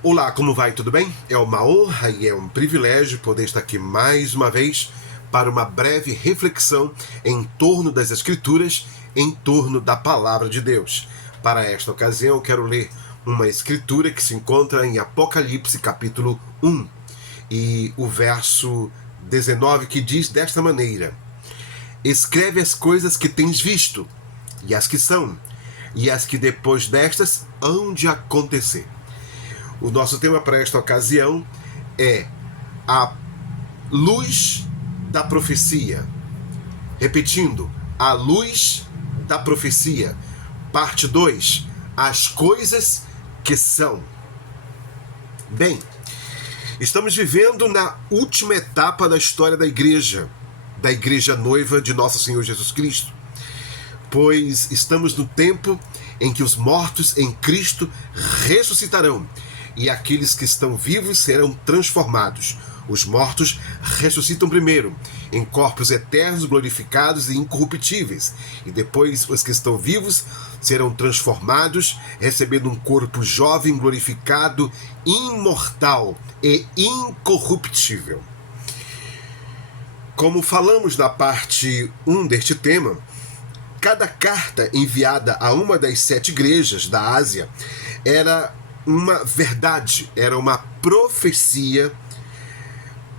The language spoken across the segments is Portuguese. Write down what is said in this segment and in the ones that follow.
Olá, como vai? Tudo bem? É uma honra e é um privilégio poder estar aqui mais uma vez para uma breve reflexão em torno das Escrituras, em torno da Palavra de Deus. Para esta ocasião, eu quero ler uma escritura que se encontra em Apocalipse, capítulo 1, e o verso 19, que diz desta maneira: Escreve as coisas que tens visto, e as que são, e as que depois destas hão de acontecer. O nosso tema para esta ocasião é a luz da profecia. Repetindo, a luz da profecia. Parte 2, as coisas que são. Bem, estamos vivendo na última etapa da história da igreja noiva de nosso Senhor Jesus Cristo, pois estamos no tempo em que os mortos em Cristo ressuscitarão e aqueles que estão vivos serão transformados. Os mortos ressuscitam primeiro, em corpos eternos, glorificados e incorruptíveis, e depois os que estão vivos serão transformados, recebendo um corpo jovem, glorificado, imortal e incorruptível. Como falamos na parte 1 deste tema, cada carta enviada a uma das 7 igrejas da Ásia era uma verdade, era uma profecia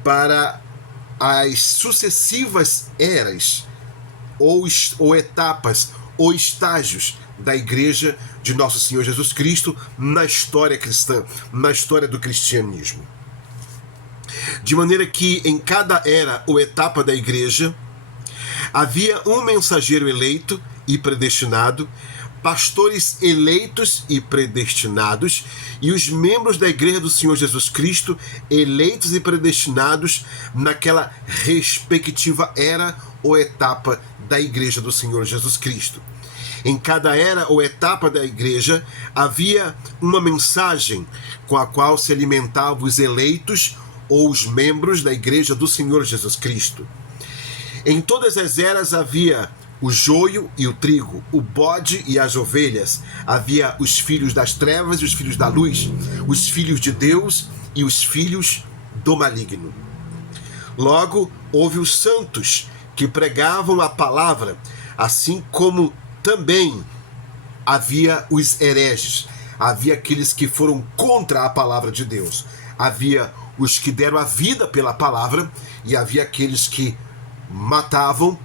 para as sucessivas eras ou etapas ou estágios da igreja de nosso Senhor Jesus Cristo na história cristã, na história do cristianismo. De maneira que em cada era ou etapa da igreja havia um mensageiro eleito e predestinado, pastores eleitos e predestinados, e os membros da igreja do Senhor Jesus Cristo eleitos e predestinados naquela respectiva era ou etapa da igreja do Senhor Jesus Cristo. Em cada era ou etapa da igreja havia uma mensagem com a qual se alimentavam os eleitos ou os membros da igreja do Senhor Jesus Cristo. Em todas as eras havia o joio e o trigo, o bode e as ovelhas. Havia os filhos das trevas e os filhos da luz, os filhos de Deus e os filhos do maligno. Logo, houve os santos que pregavam a palavra, assim como também havia os hereges. Havia aqueles que foram contra a palavra de Deus. Havia os que deram a vida pela palavra e havia aqueles que matavam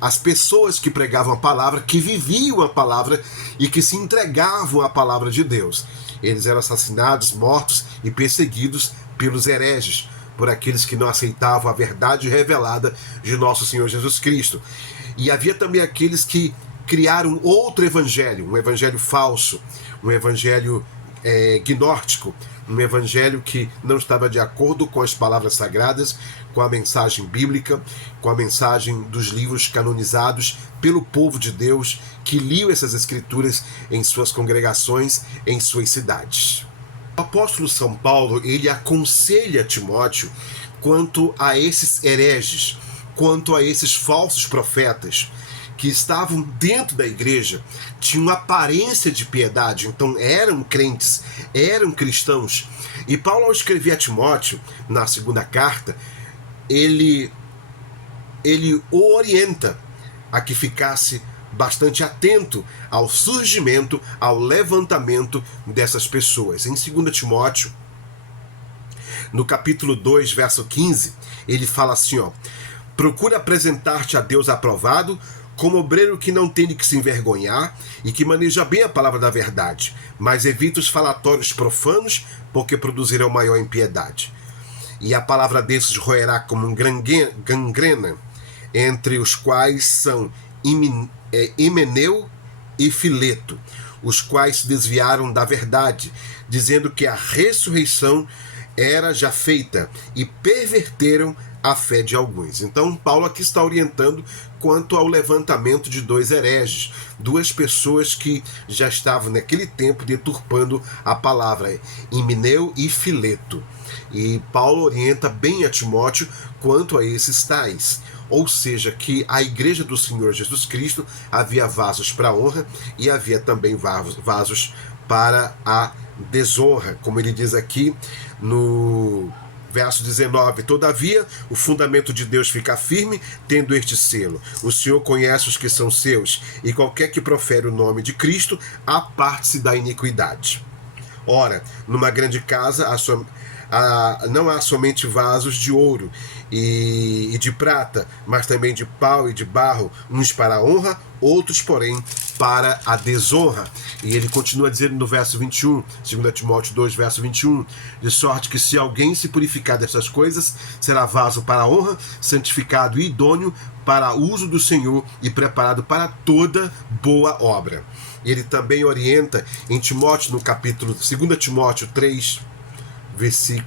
as pessoas que pregavam a palavra, que viviam a palavra e que se entregavam à palavra de Deus. Eles eram assassinados, mortos e perseguidos pelos hereges, por aqueles que não aceitavam a verdade revelada de nosso Senhor Jesus Cristo. E havia também aqueles que criaram outro evangelho, um evangelho falso, um evangelho gnóstico, um evangelho que não estava de acordo com as palavras sagradas, com a mensagem bíblica, com a mensagem dos livros canonizados pelo povo de Deus que liam essas escrituras em suas congregações, em suas cidades. O apóstolo São Paulo, ele aconselha Timóteo quanto a esses hereges, quanto a esses falsos profetas que estavam dentro da igreja, tinham aparência de piedade, então eram crentes, eram cristãos. E Paulo, ao escrever a Timóteo, na segunda carta, ele o orienta a que ficasse bastante atento ao surgimento, ao levantamento dessas pessoas. Em 2 Timóteo, no capítulo 2, verso 15, ele fala assim, procura apresentar-te a Deus aprovado, como obreiro que não tem de que se envergonhar e que maneja bem a palavra da verdade, mas evita os falatórios profanos, porque produzirão maior impiedade. E a palavra desses roerá como gangrena, entre os quais são Himeneu e Fileto, os quais se desviaram da verdade, dizendo que a ressurreição era já feita, e perverteram a fé de alguns. Então Paulo aqui está orientando quanto ao levantamento de 2 hereges, 2 pessoas que já estavam naquele tempo deturpando a palavra, Himeneu e Fileto. E Paulo orienta bem a Timóteo quanto a esses tais. Ou seja, que a igreja do Senhor Jesus Cristo havia vasos para a honra e havia também vasos para a desonra, como ele diz aqui no verso 19: todavia, o fundamento de Deus fica firme, tendo este selo: o Senhor conhece os que são seus, e qualquer que profere o nome de Cristo, aparte-se da iniquidade. Ora, numa grande casa não há somente vasos de ouro e de prata, mas também de pau e de barro, uns para a honra, outros, porém, para a desonra. E ele continua dizendo no verso 21, 2 Timóteo 2, verso 21, de sorte que se alguém se purificar dessas coisas, será vaso para a honra, santificado e idôneo para uso do Senhor e preparado para toda boa obra. E ele também orienta em Timóteo, no capítulo 2 Timóteo 3,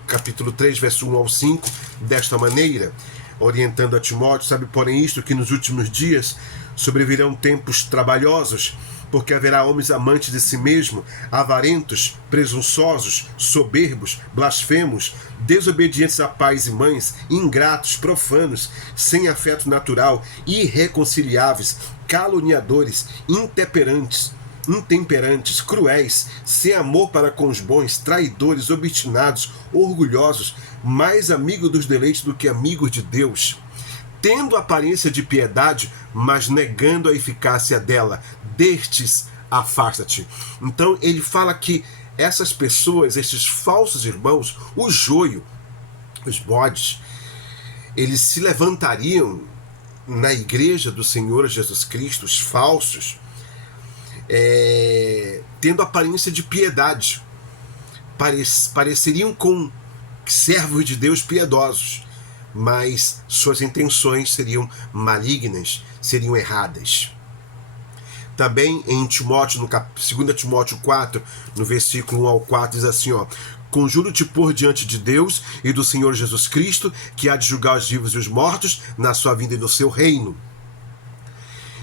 capítulo 3, verso 1 ao 5, desta maneira, orientando a Timóteo: sabe, porém, isto, que nos últimos dias sobrevirão tempos trabalhosos, porque haverá homens amantes de si mesmo, avarentos, presunçosos, soberbos, blasfemos, desobedientes a pais e mães, ingratos, profanos, sem afeto natural, irreconciliáveis, caluniadores, intemperantes, cruéis, sem amor para com os bons, traidores, obstinados, orgulhosos, mais amigos dos deleites do que amigos de Deus, tendo aparência de piedade, mas negando a eficácia dela. Destes afasta-te. Então ele fala que essas pessoas, esses falsos irmãos, o joio, os bodes, eles se levantariam na igreja do Senhor Jesus Cristo, os falsos, tendo aparência de piedade, pareceriam com servos de Deus piedosos, mas suas intenções seriam malignas, seriam erradas. Também em Timóteo, no 2 Timóteo 4, no versículo 1 ao 4, diz assim: conjuro-te por diante de Deus e do Senhor Jesus Cristo, que há de julgar os vivos e os mortos na sua vinda e no seu reino,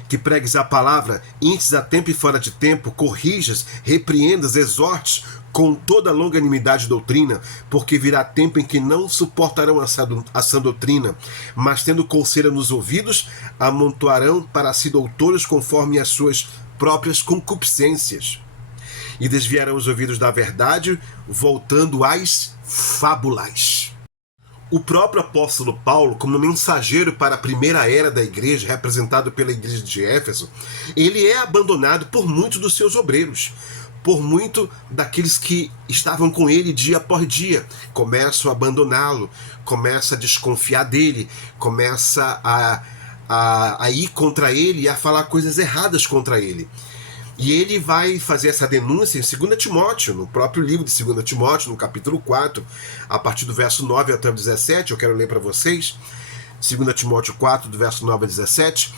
que pregues a palavra, antes a tempo e fora de tempo, corrijas, repreendas, exortes com toda longanimidade e doutrina, porque virá tempo em que não suportarão a sã doutrina, mas tendo coceira nos ouvidos, amontoarão para si doutores conforme as suas próprias concupiscências, e desviarão os ouvidos da verdade, voltando às fábulas. O próprio apóstolo Paulo, como mensageiro para a primeira era da igreja, representado pela igreja de Éfeso, ele é abandonado por muitos dos seus obreiros, por muito daqueles que estavam com ele dia após dia. Começam a abandoná-lo, começa a desconfiar dele, começa a ir contra ele e a falar coisas erradas contra ele. E ele vai fazer essa denúncia em 2 Timóteo, no próprio livro de 2 Timóteo, no capítulo 4, a partir do verso 9 até o 17, eu quero ler para vocês. 2 Timóteo 4, do verso 9 a 17.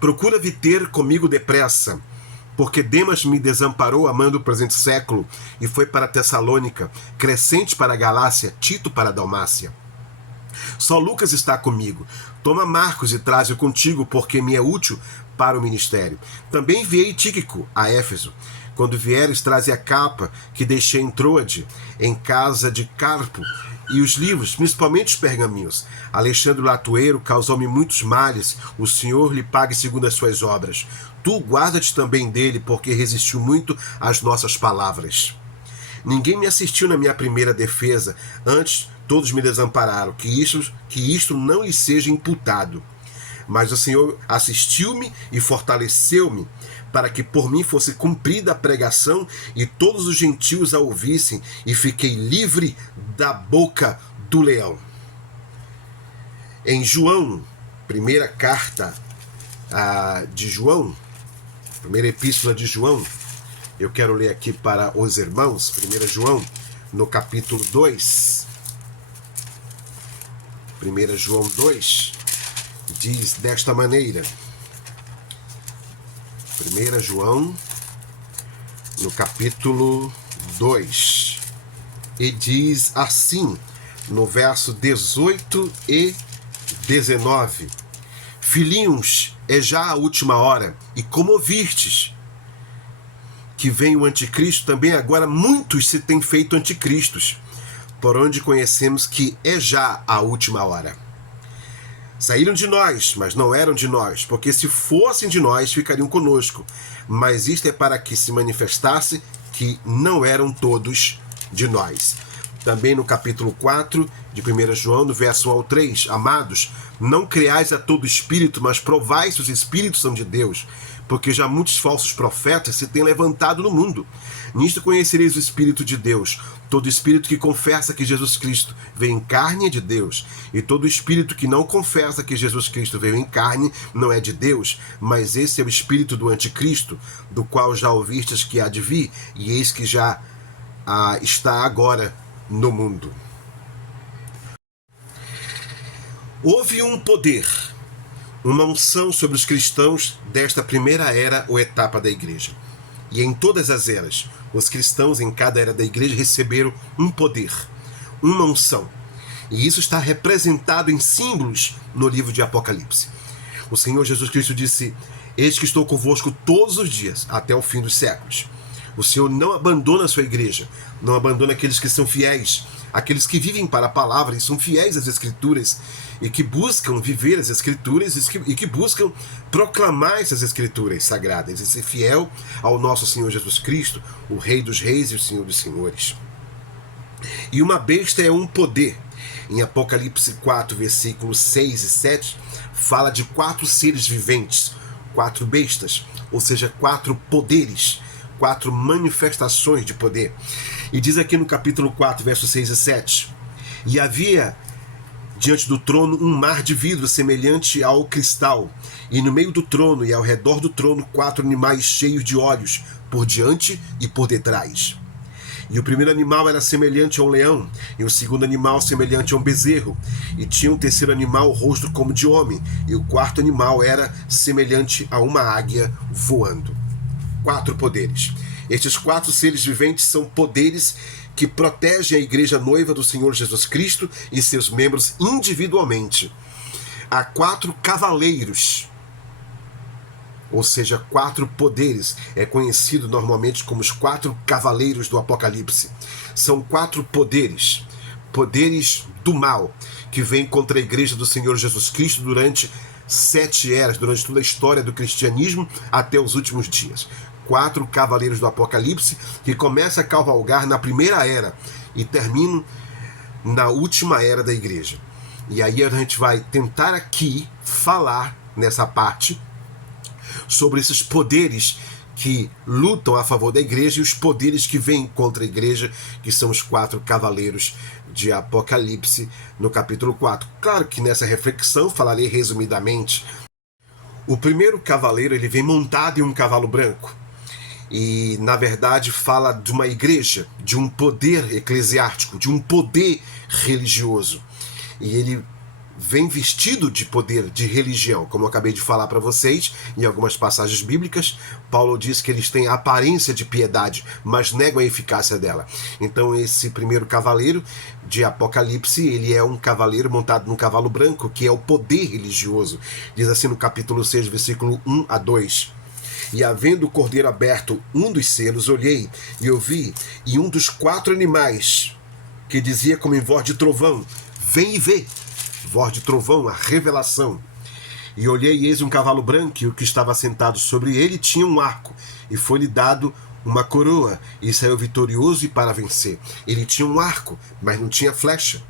Procura vir ter comigo depressa, porque Demas me desamparou amando o presente século, e foi para Tessalônica, Crescente para a Galácia, Tito para a Dalmácia. Só Lucas está comigo. Toma Marcos e traze-o contigo, porque me é útil para o ministério. Também enviei Tíquico a Éfeso. Quando vieres, traze a capa que deixei em Troade, em casa de Carpo, e os livros, principalmente os pergaminhos. Alexandre Latueiro causou-me muitos males, o Senhor lhe pague segundo as suas obras. Tu guarda-te também dele, porque resistiu muito às nossas palavras. Ninguém me assistiu na minha primeira defesa, antes todos me desampararam, que isto não lhe seja imputado. Mas o Senhor assistiu-me e fortaleceu-me, para que por mim fosse cumprida a pregação e todos os gentios a ouvissem, e fiquei livre da boca do leão. Em João, primeira carta de João, primeira epístola de João, eu quero ler aqui para os irmãos, 1 João, no capítulo 2, 1 João 2, diz desta maneira, 1 João, no capítulo 2, e diz assim, no verso 18 e 19: Filhinhos, é já a última hora, e como ouvistes que vem o anticristo, também agora muitos se têm feito anticristos, por onde conhecemos que é já a última hora. Saíram de nós, mas não eram de nós, porque se fossem de nós, ficariam conosco. Mas isto é para que se manifestasse que não eram todos de nós. Também no capítulo 4 de 1 João, no verso 1 ao 3, amados, não creais a todo espírito, mas provai se os espíritos são de Deus, porque já muitos falsos profetas se têm levantado no mundo. Nisto conhecereis o Espírito de Deus. Todo espírito que confessa que Jesus Cristo veio em carne é de Deus, e todo espírito que não confessa que Jesus Cristo veio em carne não é de Deus, mas esse é o espírito do anticristo, do qual já ouvistes que há de vir, e eis que já está agora no mundo. Houve um poder, uma unção sobre os cristãos desta primeira era ou etapa da igreja. E em todas as eras, os cristãos em cada era da igreja receberam um poder, uma unção. E isso está representado em símbolos no livro de Apocalipse. O Senhor Jesus Cristo disse: eis que estou convosco todos os dias, até o fim dos séculos. O Senhor não abandona a sua igreja, não abandona aqueles que são fiéis, aqueles que vivem para a palavra e são fiéis às Escrituras, e que buscam viver as Escrituras e que buscam proclamar essas Escrituras sagradas e ser fiel ao nosso Senhor Jesus Cristo, o Rei dos Reis e o Senhor dos Senhores. E uma besta é um poder. Em Apocalipse 4, versículos 6 e 7, fala de 4 seres viventes, 4 bestas, ou seja, 4 poderes, 4 manifestações de poder. E diz aqui no capítulo 4, versos 6 e 7, e havia diante do trono um mar de vidro semelhante ao cristal, e no meio do trono e ao redor do trono 4 animais cheios de olhos, por diante e por detrás. E o primeiro animal era semelhante a um leão, e o segundo animal semelhante a um bezerro, e tinha um terceiro animal o rosto como de homem, e o quarto animal era semelhante a uma águia voando. 4 poderes. Estes 4 seres viventes são poderes que protegem a igreja noiva do Senhor Jesus Cristo e seus membros individualmente. Há 4 cavaleiros, ou seja, 4 poderes. É conhecido normalmente como os 4 cavaleiros do Apocalipse. São 4 poderes, poderes do mal, que vêm contra a igreja do Senhor Jesus Cristo durante 7 eras, durante toda a história do cristianismo até os últimos dias. 4 cavaleiros do Apocalipse que começam a cavalgar na primeira era e terminam na última era da igreja. E aí a gente vai tentar aqui falar nessa parte sobre esses poderes que lutam a favor da igreja e os poderes que vêm contra a igreja, que são os 4 cavaleiros de Apocalipse no capítulo 4. Claro que nessa reflexão falarei resumidamente. O primeiro cavaleiro, ele vem montado em um cavalo branco. E, na verdade, fala de uma igreja, de um poder eclesiástico, de um poder religioso. E ele vem vestido de poder de religião, como eu acabei de falar para vocês, em algumas passagens bíblicas. Paulo diz que eles têm a aparência de piedade, mas negam a eficácia dela. Então esse primeiro cavaleiro de Apocalipse, ele é um cavaleiro montado num cavalo branco, que é o poder religioso. Diz assim no capítulo 6, versículo 1 a 2. E havendo o cordeiro aberto um dos selos, olhei e ouvi, e um dos 4 animais, que dizia como em voz de trovão: vem e vê. Voz de trovão, a revelação. E olhei, e eis um cavalo branco, e o que estava sentado sobre ele tinha um arco, e foi-lhe dado uma coroa, e saiu vitorioso e para vencer. Ele tinha um arco, mas não tinha flecha.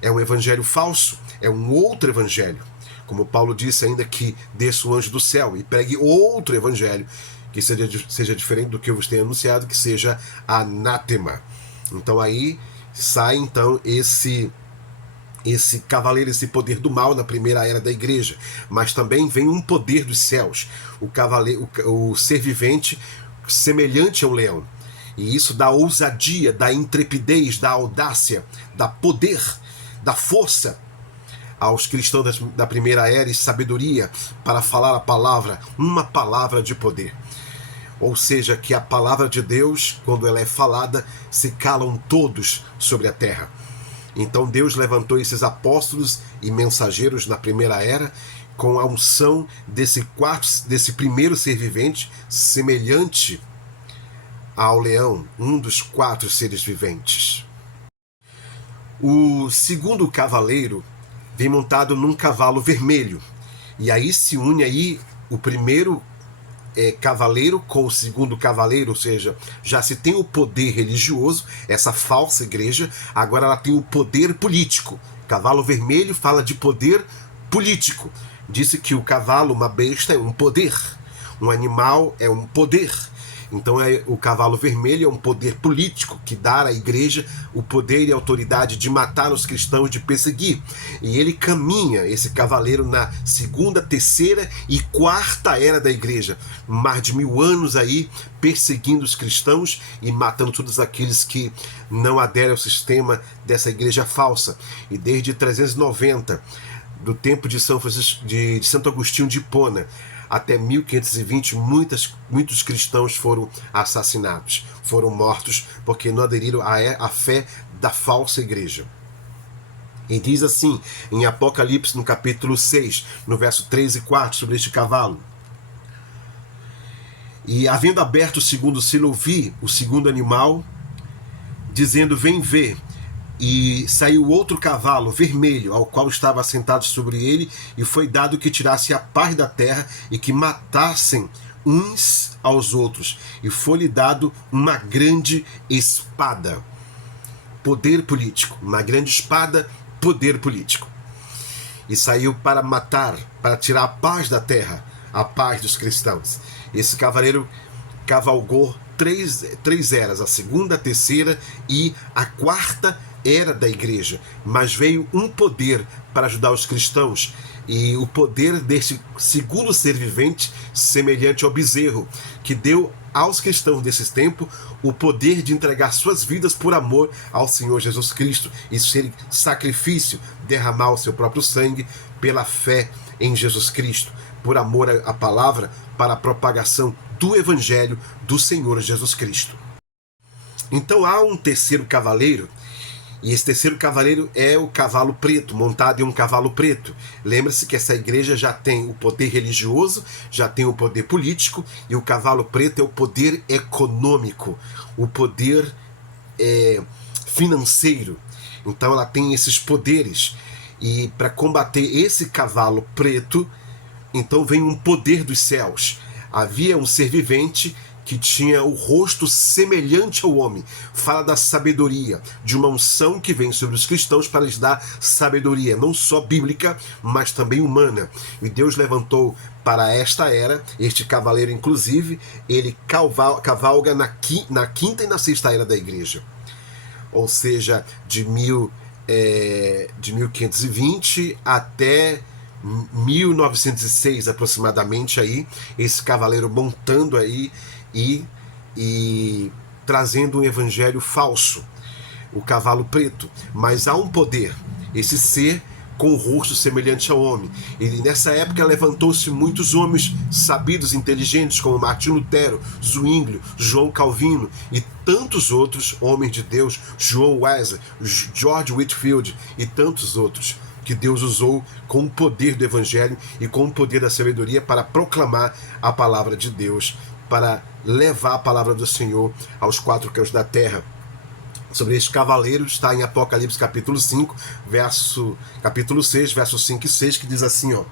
É um evangelho falso, é um outro evangelho. Como Paulo disse ainda, que desça o anjo do céu e pregue outro evangelho, que seja diferente do que eu vos tenho anunciado, que seja anátema. Então aí sai então esse cavaleiro, esse poder do mal na primeira era da igreja. Mas também vem um poder dos céus, o ser vivente semelhante a um leão. E isso dá ousadia, dá intrepidez, dá audácia, dá poder, dá força aos cristãos da primeira era e sabedoria para falar a palavra, uma palavra de poder. Ou seja, que a palavra de Deus, quando ela é falada, se calam todos sobre a terra. Então Deus levantou esses apóstolos e mensageiros na primeira era com a unção desse primeiro ser vivente, semelhante ao leão, um dos 4 seres viventes. O segundo cavaleiro vem montado num cavalo vermelho. E aí se une aí o primeiro cavaleiro com o segundo cavaleiro, ou seja, já se tem o poder religioso, essa falsa igreja, agora ela tem o poder político. Cavalo vermelho fala de poder político. Disse que o cavalo, uma besta, é um poder. Um animal é um poder. Então o cavalo vermelho é um poder político que dá à igreja o poder e a autoridade de matar os cristãos, de perseguir. E ele caminha, esse cavaleiro, na segunda, terceira e quarta era da igreja. Mais de 1000 anos aí, perseguindo os cristãos e matando todos aqueles que não aderem ao sistema dessa igreja falsa. E desde 390, do tempo de Santo Agostinho de Hipona, até 1520, muitos cristãos foram assassinados, foram mortos, porque não aderiram à fé da falsa igreja. E diz assim, em Apocalipse, no capítulo 6, no verso 3 e 4, sobre este cavalo: e havendo aberto o segundo selo, ouvi o segundo animal, dizendo: vem ver. E saiu outro cavalo vermelho, ao qual estava assentado sobre ele, e foi dado que tirasse a paz da terra e que matassem uns aos outros. E foi-lhe dado uma grande espada. Poder político. Uma grande espada, poder político. E saiu para matar, para tirar a paz da terra, a paz dos cristãos. Esse cavaleiro cavalgou três eras, a segunda, a terceira e a quarta era da igreja, mas veio um poder para ajudar os cristãos, e o poder desse segundo ser vivente, semelhante ao bezerro, que deu aos cristãos desse tempo o poder de entregar suas vidas por amor ao Senhor Jesus Cristo e ser sacrifício, derramar o seu próprio sangue pela fé em Jesus Cristo, por amor à palavra, para a propagação do Evangelho do Senhor Jesus Cristo. Então há um terceiro cavaleiro, e esse terceiro cavaleiro é o cavalo preto, montado em um cavalo preto. Lembre-se que essa igreja já tem o poder religioso, já tem o poder político, e o cavalo preto é o poder econômico, o poder financeiro. Então ela tem esses poderes, e para combater esse cavalo preto, então vem um poder dos céus. Havia um ser vivente que tinha o rosto semelhante ao homem. Fala da sabedoria, de uma unção que vem sobre os cristãos para lhes dar sabedoria, não só bíblica, mas também humana. E Deus levantou para esta era, este cavaleiro inclusive, ele cavalga na quinta e na sexta era da igreja. Ou seja, de 1520 até 1906 aproximadamente, aí, esse cavaleiro montando aí e trazendo um evangelho falso, o cavalo preto. Mas há um poder, esse ser com o rosto semelhante ao homem. E nessa época levantou-se muitos homens sabidos, inteligentes, como Martinho Lutero, Zwinglio, João Calvino e tantos outros homens de Deus, João Wesley, George Whitefield e tantos outros, que Deus usou com o poder do evangelho e com o poder da sabedoria para proclamar a palavra de Deus, para levar a palavra do Senhor aos quatro cantos da terra. Sobre este cavaleiro está em Apocalipse capítulo 5, capítulo 6, versos 5 e 6, que diz assim, ó: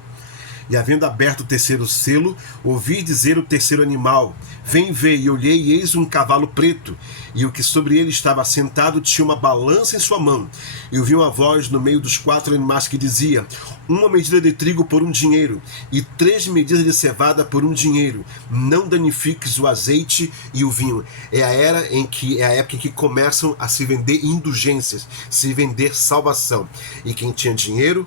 e havendo aberto o terceiro selo, ouvi dizer o terceiro animal: vem ver. E olhei, e eis um cavalo preto, e o que sobre ele estava assentado tinha uma balança em sua mão. E ouvi uma voz no meio dos quatro animais que dizia: uma medida de trigo por um dinheiro, e 3 medidas de cevada por um dinheiro. Não danifiques o azeite e o vinho. É a época em que começam a se vender indulgências, se vender salvação. E quem tinha dinheiro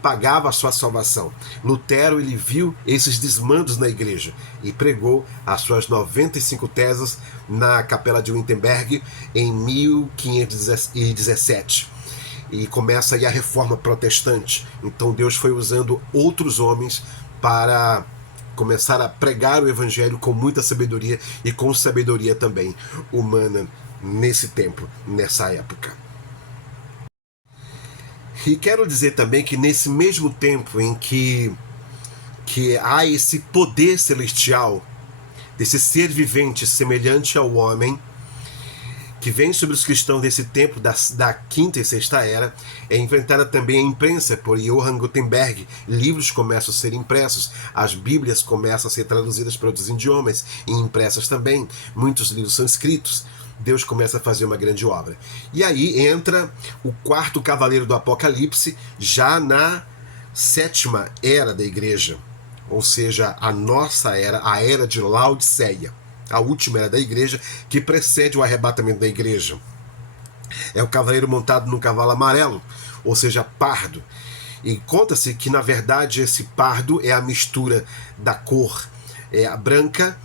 pagava a sua salvação. Lutero, ele viu esses desmandos na igreja e pregou as suas 95 teses na capela de Wittenberg em 1517. E começa aí a reforma protestante. Então Deus foi usando outros homens para começar a pregar o evangelho com muita sabedoria e com sabedoria também humana nesse tempo, nessa época. E quero dizer também que nesse mesmo tempo em que há esse poder celestial, desse ser vivente semelhante ao homem, que vem sobre os cristãos desse tempo da quinta e sexta era é inventada também a imprensa por Johann Gutenberg. Livros começam a ser impressos, as Bíblias começam a ser traduzidas para outros idiomas e impressas também. Muitos livros são escritos. Deus começa a fazer uma grande obra. E aí entra o quarto cavaleiro do Apocalipse, já na sétima era da igreja, ou seja, a nossa era, a era de Laodiceia, a última era da igreja, que precede o arrebatamento da igreja. É o cavaleiro montado num cavalo amarelo, ou seja, pardo. E conta-se que, na verdade, esse pardo é a mistura da cor a branca,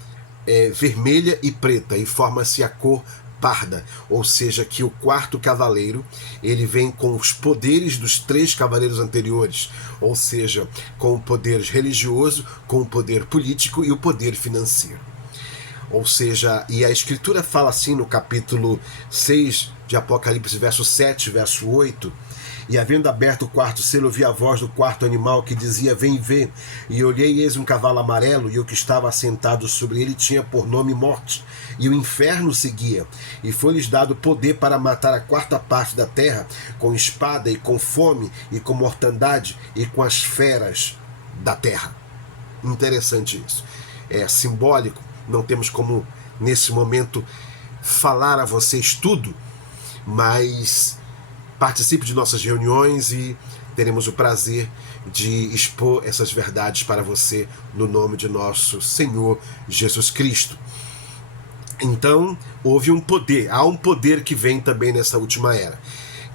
vermelha e preta, e forma-se a cor parda, ou seja, que o quarto cavaleiro ele vem com os poderes dos três cavaleiros anteriores, ou seja, com o poder religioso, com o poder político e o poder financeiro. Ou seja, e a escritura fala assim no capítulo 6 de Apocalipse, verso 7, verso 8, e havendo aberto o quarto selo, ouvi a voz do quarto animal que dizia: vem ver. E olhei, eis um cavalo amarelo, e o que estava assentado sobre ele tinha por nome Morte, e o inferno seguia. E foi-lhes dado poder para matar a quarta parte da terra, com espada, e com fome, e com mortandade, e com as feras da terra. Interessante isso. É simbólico, não temos como, nesse momento, falar a vocês tudo, mas participe de nossas reuniões e teremos o prazer de expor essas verdades para você no nome de nosso Senhor Jesus Cristo. Então, houve um poder, há um poder que vem também nessa última era,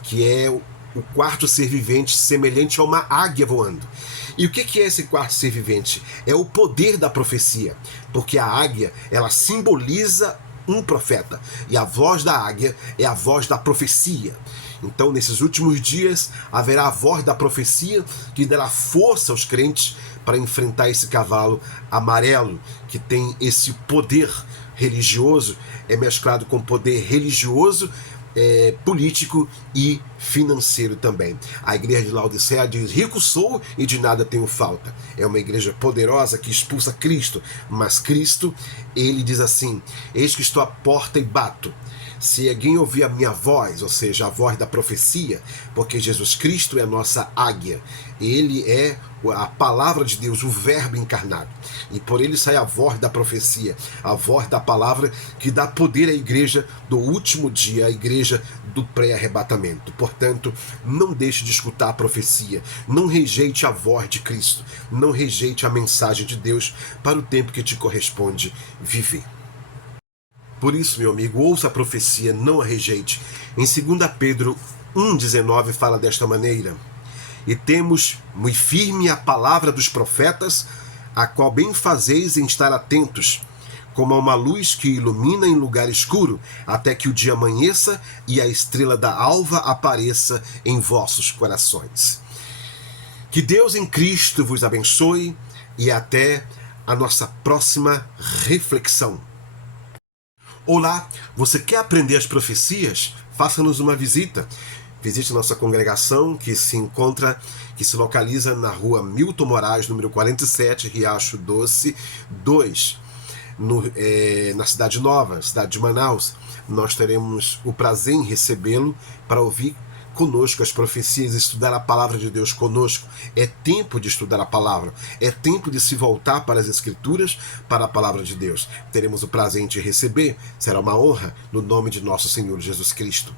que é o quarto ser vivente semelhante a uma águia voando. E o que é esse quarto ser vivente? É o poder da profecia, porque a águia, ela simboliza um profeta, e a voz da águia é a voz da profecia. Então, nesses últimos dias, haverá a voz da profecia que dará força aos crentes para enfrentar esse cavalo amarelo, que tem esse poder religioso, é mesclado com poder religioso, político e financeiro também. A igreja de Laodiceia diz: rico sou e de nada tenho falta. É uma igreja poderosa que expulsa Cristo, mas Cristo, ele diz assim: eis que estou à porta e bato. Se alguém ouvir a minha voz, ou seja, a voz da profecia, porque Jesus Cristo é a nossa águia, ele é a palavra de Deus, o verbo encarnado, e por ele sai a voz da profecia, a voz da palavra que dá poder à igreja do último dia, à igreja do pré-arrebatamento. Portanto, não deixe de escutar a profecia, não rejeite a voz de Cristo, não rejeite a mensagem de Deus para o tempo que te corresponde viver. Por isso, meu amigo, ouça a profecia, não a rejeite. Em 2 Pedro 1,19 fala desta maneira: e temos muito firme a palavra dos profetas, a qual bem fazeis em estar atentos, como a uma luz que ilumina em lugar escuro, até que o dia amanheça e a estrela da alva apareça em vossos corações. Que Deus em Cristo vos abençoe e até a nossa próxima reflexão. Olá, você quer aprender as profecias? Faça-nos uma visita. Visite nossa congregação que se localiza na rua Milton Moraes, número 47, Riacho Doce 2, na Cidade Nova, cidade de Manaus. Nós teremos o prazer em recebê-lo para ouvir conosco as profecias, estudar a palavra de Deus conosco. É tempo de estudar a palavra, é tempo de se voltar para as Escrituras, para a palavra de Deus. Teremos o prazer em te receber, será uma honra, no nome de nosso Senhor Jesus Cristo.